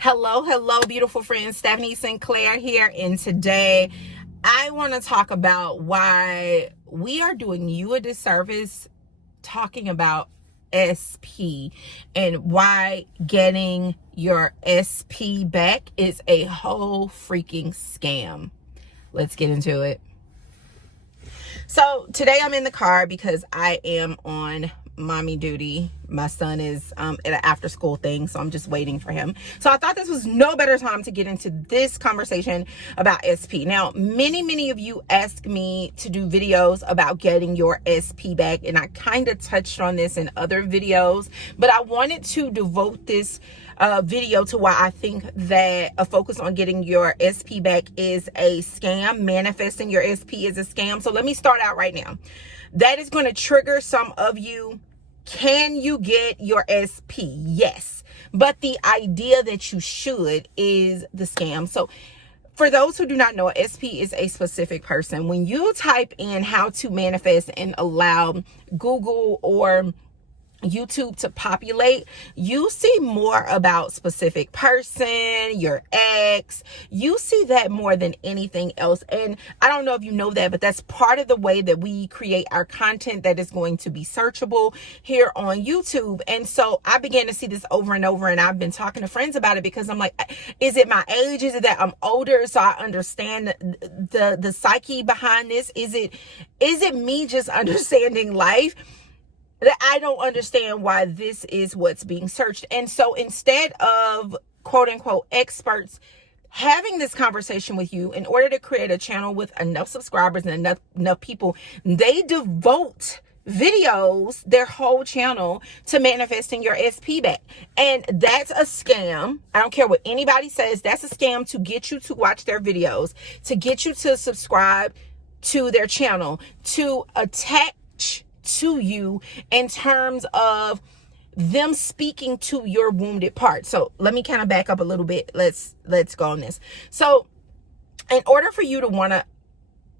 Hello, beautiful friends. Stephanie Sinclair here, and today I want to talk about why we are doing you a disservice talking about SP and why getting your SP back is a whole freaking scam. Let's get into it. So today I'm in the car because I am on mommy duty. My son is at an after school thing, so I'm just waiting for him. So I thought this was no better time to get into this conversation about SP. Now, many of you ask me to do videos about getting your SP back, and I kind of touched on this in other videos, but I wanted to devote this video to why I think that a focus on getting your SP back is a scam. Manifesting your SP is a scam. So let me start out right now. That is going to trigger some of you. Can you get your SP? Yes. But the idea that you should is the scam. So for those who do not know, SP is a specific person. When you type in how to manifest and allow Google or YouTube to populate, you see more about specific person, your ex. You see that more than anything else. And I don't know if you know that, but that's part of the way that we create our content that is going to be searchable here on YouTube. And so I began to see this over and over, and I've been talking to friends about it because I'm like, is it my age? Is it that I'm older so I understand the psyche behind this? Is it me just understanding life? That I don't understand why this is what's being searched. And so instead of quote unquote experts having this conversation with you, in order to create a channel with enough subscribers and enough people, they devote videos, their whole channel, to manifesting your SP back. And that's a scam. I don't care what anybody says. That's a scam to get you to watch their videos, to get you to subscribe to their channel, to attach to you in terms of them speaking to your wounded part. So let me kind of back up a little bit. Let's go on this. So in order for you to want to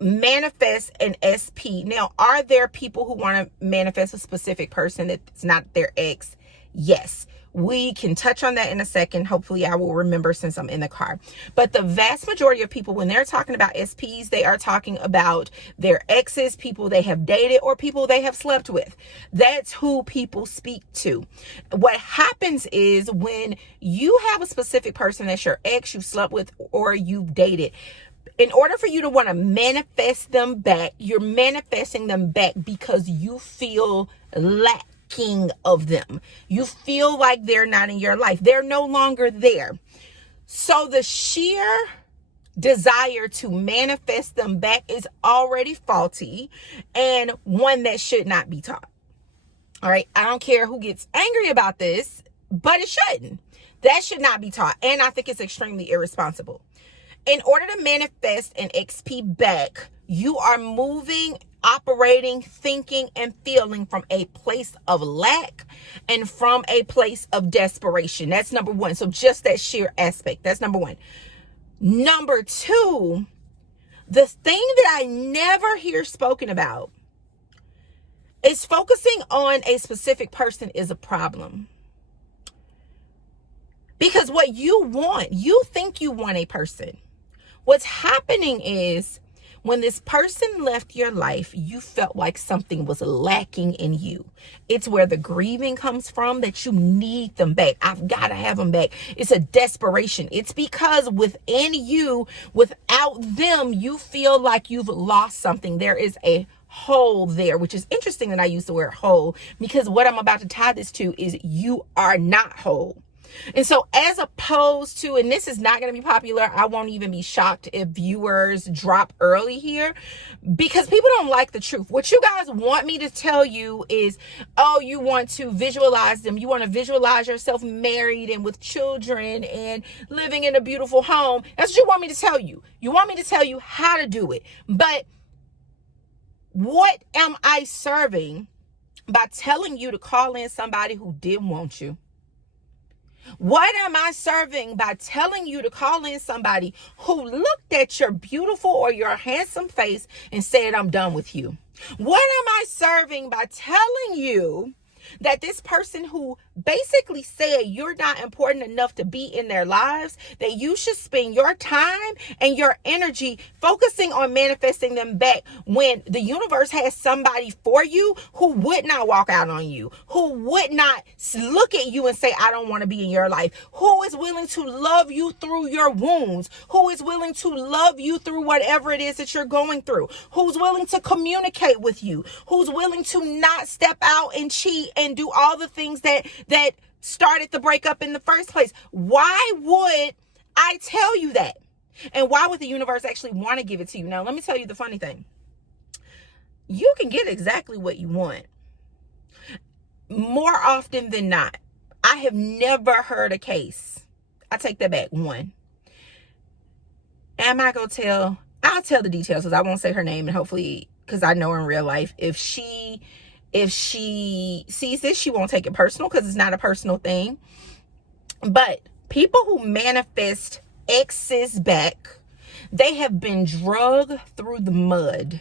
manifest an SP, now, are there people who want to manifest a specific person that's not their ex? Yes. We can touch on that in a second. Hopefully I will remember since I'm in the car. But the vast majority of people, when they're talking about SPs, they are talking about their exes, people they have dated, or people they have slept with. That's who people speak to. What happens is when you have a specific person that's your ex, you slept with, or you've dated, in order for you to want to manifest them back, you're manifesting them back because you feel lacking of them. You feel like they're not in your life. They're no longer there. So the sheer desire to manifest them back is already faulty and one that should not be taught. All right. I don't care who gets angry about this, but it shouldn't. That should not be taught. And I think it's extremely irresponsible. In order to manifest an XP back, you are moving, operating, thinking, and feeling from a place of lack and from a place of desperation. That's number one. So just that sheer aspect. That's number one. Number two, the thing that I never hear spoken about is focusing on a specific person is a problem. Because what you want, you think you want a person. What's happening is when this person left your life, you felt like something was lacking in you. It's where the grieving comes from, that you need them back. I've got to have them back. It's a desperation. It's because within you, without them, you feel like you've lost something. There is a hole there, which is interesting that I use the word whole, because what I'm about to tie this to is you are not whole. And so as opposed to, and this is not going to be popular, I won't even be shocked if viewers drop early here, because people don't like the truth. What you guys want me to tell you is, oh, you want to visualize them. You want to visualize yourself married and with children and living in a beautiful home. That's what you want me to tell you. You want me to tell you how to do it. But what am I serving by telling you to call in somebody who didn't want you? What am I serving by telling you to call in somebody who looked at your beautiful or your handsome face and said, I'm done with you? What am I serving by telling you that this person who basically said you're not important enough to be in their lives, that you should spend your time and your energy focusing on manifesting them back, when the universe has somebody for you who would not walk out on you, who would not look at you and say, I don't want to be in your life, who is willing to love you through your wounds, who is willing to love you through whatever it is that you're going through, who's willing to communicate with you, who's willing to not step out and cheat and do all the things that started the breakup in the first place. Why would I tell you that? And why would the universe actually want to give it to you? Now, let me tell you the funny thing. You can get exactly what you want. More often than not, I have never heard a case. I take that back. One. Am I going to tell? I'll tell the details because I won't say her name, and hopefully, because I know her in real life, if she sees this, she won't take it personal because it's not a personal thing. But people who manifest exes back, they have been drugged through the mud.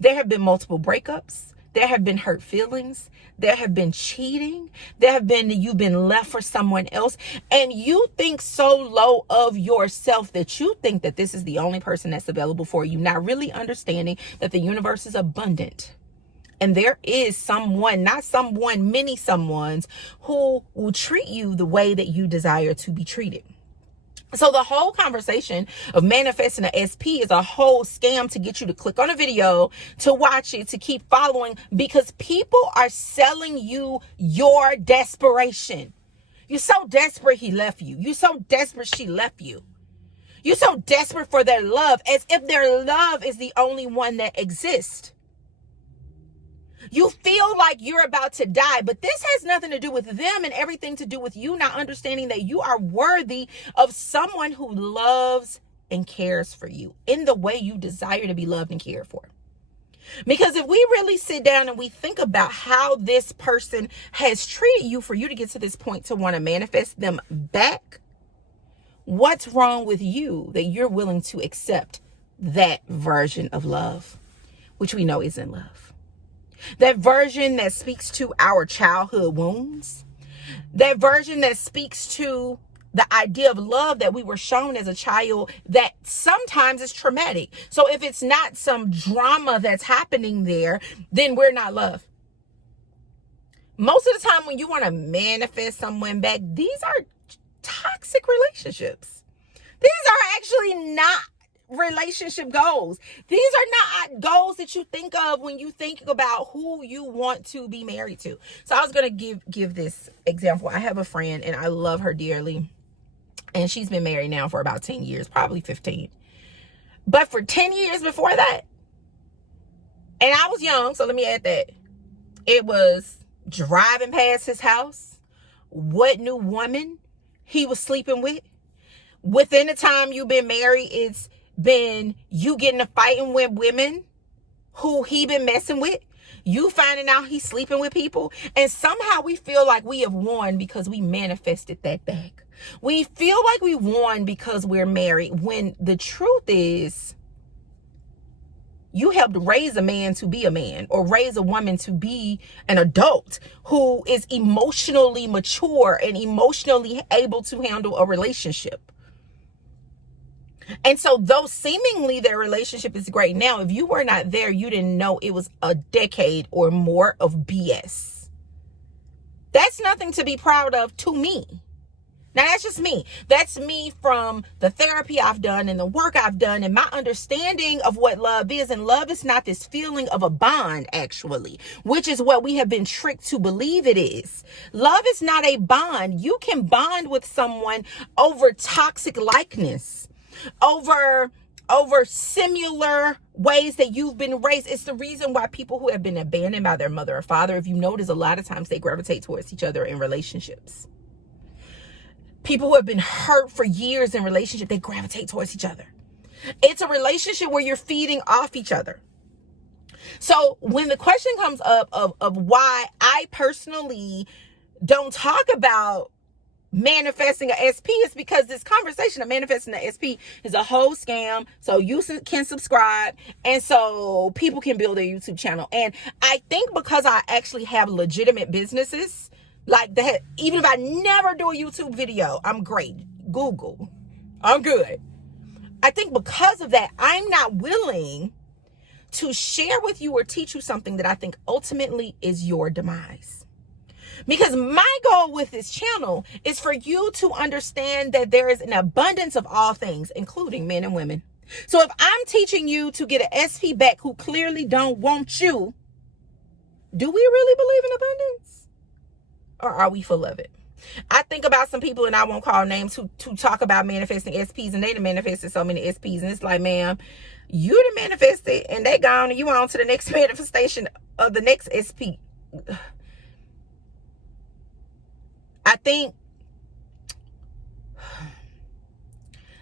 There have been multiple breakups. There have been hurt feelings. There have been cheating. There have been you've been left for someone else. And you think so low of yourself that you think that this is the only person that's available for you, not really understanding that the universe is abundant. And there is someone, not someone, many someones who will treat you the way that you desire to be treated. So the whole conversation of manifesting an SP is a whole scam to get you to click on a video, to watch it, to keep following, because people are selling you your desperation. You're so desperate he left you. You're so desperate she left you. You're so desperate for their love, as if their love is the only one that exists. You feel like you're about to die, but this has nothing to do with them and everything to do with you not understanding that you are worthy of someone who loves and cares for you in the way you desire to be loved and cared for. Because if we really sit down and we think about how this person has treated you for you to get to this point to want to manifest them back, what's wrong with you that you're willing to accept that version of love, which we know isn't love? That version that speaks to our childhood wounds. That version that speaks to the idea of love that we were shown as a child that sometimes is traumatic. So if it's not some drama that's happening there, then we're not loved. Most of the time when you want to manifest someone back, these are toxic relationships. These are actually not relationship goals. These are not goals that you think of when you think about who you want to be married to. So I was going to give this example. I have a friend and I love her dearly. And she's been married now for about 10 years, probably 15. But for 10 years before that, and I was young, so let me add that, it was driving past his house, what new woman he was sleeping with. Within the time you've been married, it's been you getting to fighting with women who he been messing with, you finding out he's sleeping with people, and somehow we feel like we have won because we manifested that back. We feel like we won because we're married, when the truth is you helped raise a man to be a man, or raise a woman to be an adult who is emotionally mature and emotionally able to handle a relationship. And so though seemingly their relationship is great now, if you were not there, you didn't know it was a decade or more of BS. That's nothing to be proud of to me. Now, that's just me. That's me from the therapy I've done and the work I've done and my understanding of what love is. And love is not this feeling of a bond, actually, which is what we have been tricked to believe it is. Love is not a bond. You can bond with someone over toxic likeness, over similar ways that you've been raised. It's the reason why people who have been abandoned by their mother or father, if you notice, a lot of times they gravitate towards each other in relationships. People who have been hurt for years in relationship, they gravitate towards each other. It's a relationship where you're feeding off each other. So when the question comes up of why I personally don't talk about manifesting a SP is because this conversation of manifesting the SP is a whole scam. So you can subscribe, and so people can build their YouTube channel. And I think because I actually have legitimate businesses like that, even if I never do a YouTube video, I'm great. Google, I'm good. I think because of that, I'm not willing to share with you or teach you something that I think ultimately is your demise. Because my goal with this channel is for you to understand that there is an abundance of all things, including men and women. So if I'm teaching you to get an SP back who clearly don't want you, do we really believe in abundance? Or are we full of it? I think about some people, and I won't call names, who talk about manifesting SPs, and they done manifested so many SPs. And it's like, ma'am, you done manifested and they gone, and you on to the next manifestation of the next SP. I think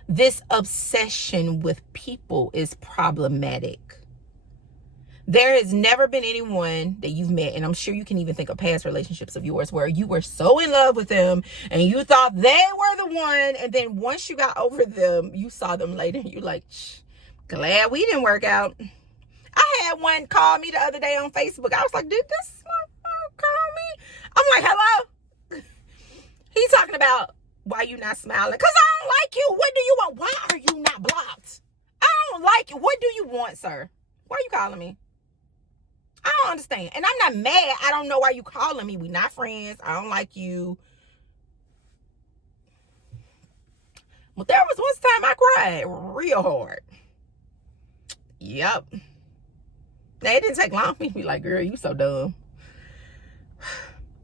this obsession with people is problematic. There has never been anyone that you've met, and I'm sure you can even think of past relationships of yours where you were so in love with them and you thought they were the one, and then once you got over them, you saw them later and you're like, glad we didn't work out. I had one call me the other day on Facebook. I was like, did this motherfucker call me? I'm like, hello? He's talking about why you not smiling. Because I don't like you. What do you want? Why are you not blocked? I don't like you. What do you want, sir? Why are you calling me? I don't understand. And I'm not mad. I don't know why you calling me. We not friends. I don't like you. But there was one time I cried real hard. Yep. Now, it didn't take long for me to be like, girl, you so dumb.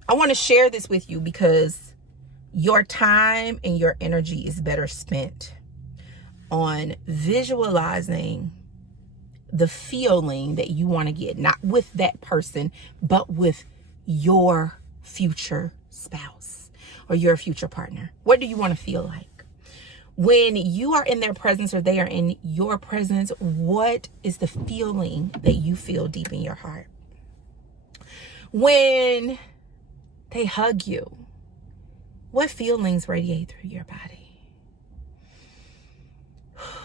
I want to share this with you because your time and your energy is better spent on visualizing the feeling that you want to get, not with that person, but with your future spouse or your future partner. What do you want to feel like? When you are in their presence or they are in your presence, what is the feeling that you feel deep in your heart? When they hug you, what feelings radiate through your body?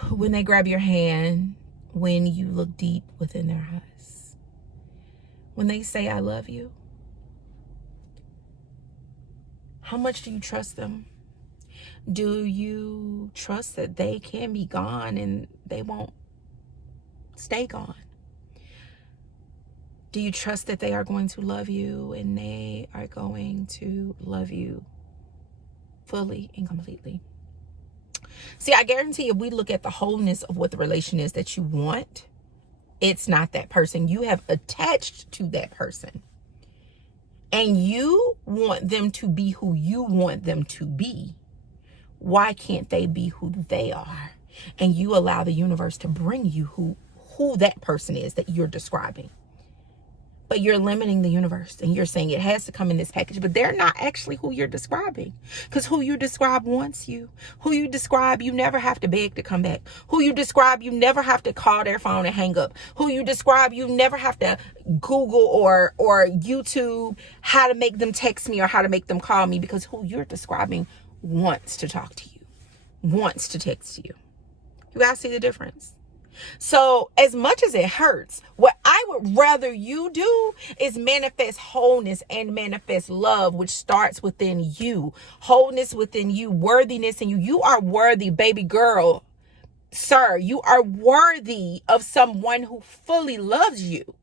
When they grab your hand, when you look deep within their eyes, when they say, I love you, how much do you trust them? Do you trust that they can be gone and they won't stay gone? Do you trust that they are going to love you and they are going to love you fully and completely? See, I guarantee if we look at the wholeness of what the relation is that you want, it's not that person. You have attached to that person. And you want them to be who you want them to be. Why can't they be who they are? And you allow the universe to bring you who that person is that you're describing. But you're limiting the universe and you're saying it has to come in this package, but they're not actually who you're describing, because who you describe wants you. Who you describe, you never have to beg to come back. Who you describe, you never have to call their phone and hang up. Who you describe, you never have to Google or YouTube how to make them text me or how to make them call me, because who you're describing wants to talk to you, wants to text you. You guys see the difference? So as much as it hurts, what I would rather you do is manifest wholeness and manifest love, which starts within you. Wholeness within you, worthiness in you. You are worthy, baby girl, sir. You are worthy of someone who fully loves you.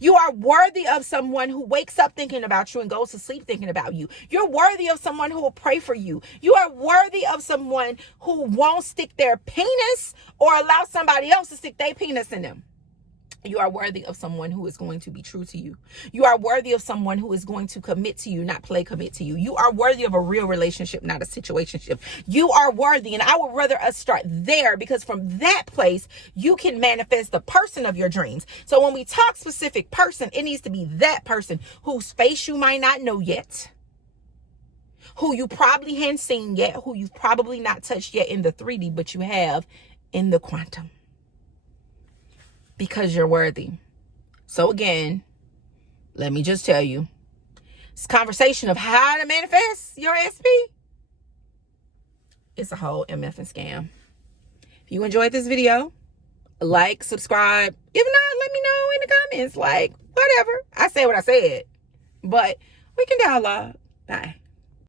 You are worthy of someone who wakes up thinking about you and goes to sleep thinking about you. You're worthy of someone who will pray for you. You are worthy of someone who won't stick their penis or allow somebody else to stick their penis in them. You are worthy of someone who is going to be true to you. You are worthy of someone who is going to commit to you, not play commit to you. You are worthy of a real relationship, not a situationship. You are worthy. And I would rather us start there, because from that place, you can manifest the person of your dreams. So when we talk specific person, it needs to be that person whose face you might not know yet, who you probably hadn't seen yet, who you've probably not touched yet in the 3D, but you have in the quantum. Because you're worthy. So again, let me just tell you, this conversation of how to manifest your SP It's a whole MF and scam. If you enjoyed this video, like, subscribe. If not, let me know in the comments. Like, whatever. I said what I said. But we can dialogue. Bye.